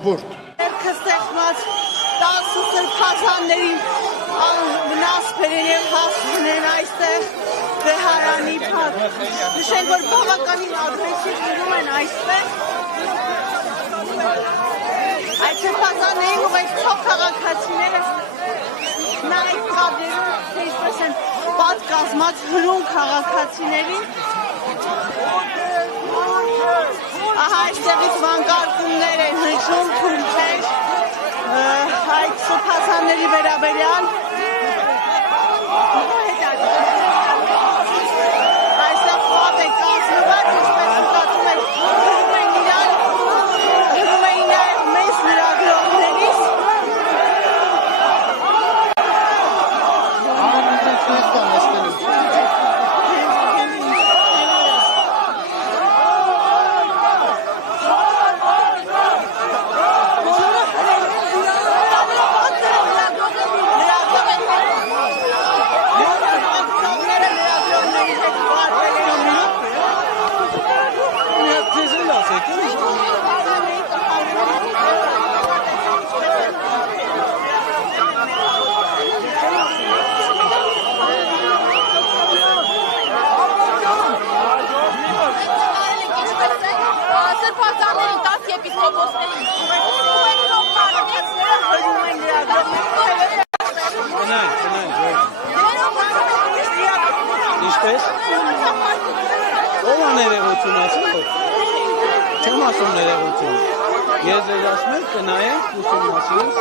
Կստեղծված 10 սրբազաններին վնաս բերել և հասցնել այստեղ վեհարանի փակ։ Նշել, որ բավականին ագրեսիվ լինում են այստեղ։ Այդ սրբազաններին ուղեկցող քաղաքացիները նայեք կադրերում, թե ինչպես են պատկազմած հրուն քաղաքացիներին։ Ահա այստեղից վանկարկումներ են հնչում, թուրքեր, այդ սրբազանների վերաբերյալ։ Այստեղ խոհ է կազմված, ինչպես նկատում եք, գրում են իրար, գրում են նաև մեծ լրագրողներից։ Ինչպես? Ո՞վ է ներողություն ասում։ Չեմ ասում ներողություն։ Ես ձեզ ասում եմ կնայենք ուսումնասիրենք։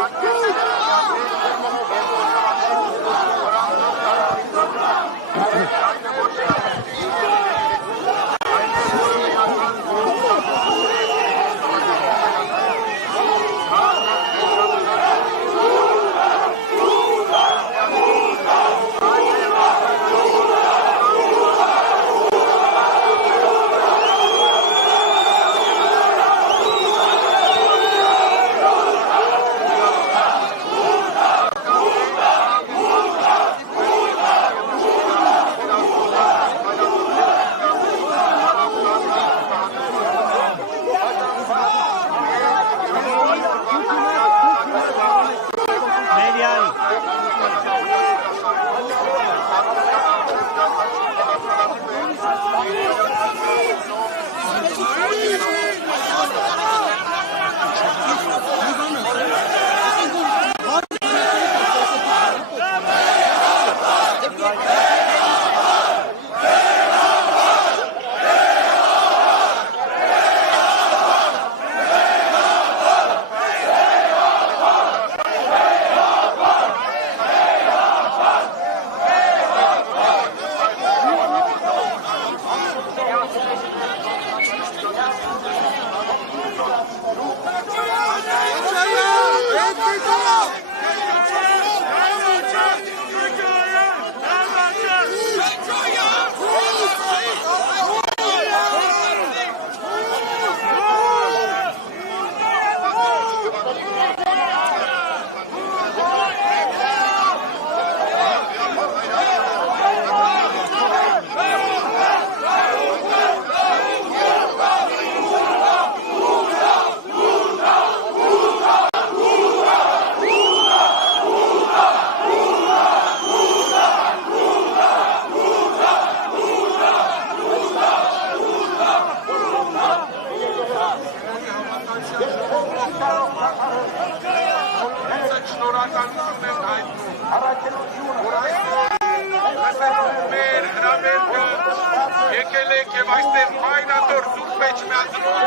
Եկել եք և այստեղ մայրատոր սուրբ էջմիածնում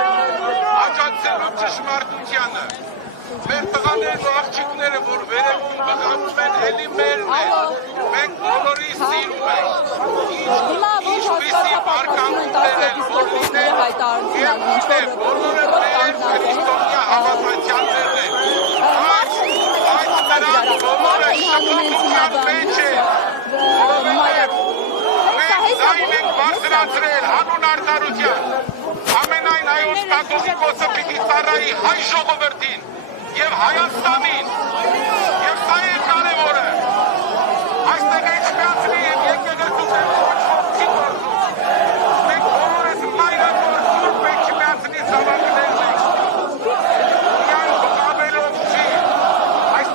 աջակցելու ճշմարտությանը։ Մեր տղաներն ու աղջիկները, որ վերևում բղավում են, էլի մերն են, մենք բոլորի սիրում ենք, ինչպիսի պարկանքներ են, որ լինեն, և ուտե բոլորը մեր քրիստոնյա հավատացյալներն են։ Այս նրանք բոլորը շփոթության մեջ են, Այն ենք բարձրացրել հանուն արդարության, ամենայն այոց կաթողիկոսը պիտի ծառայի հայ ժողովրդին և Հայաստանին,